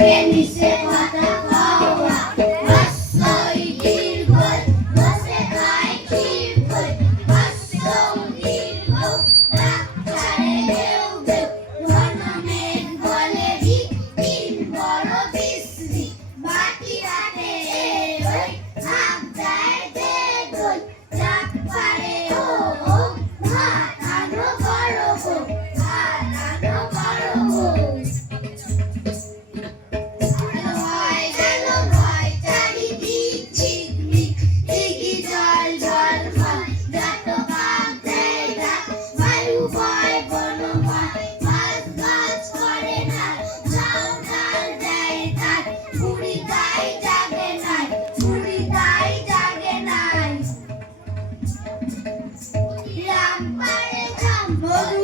Ele se guarda Bye.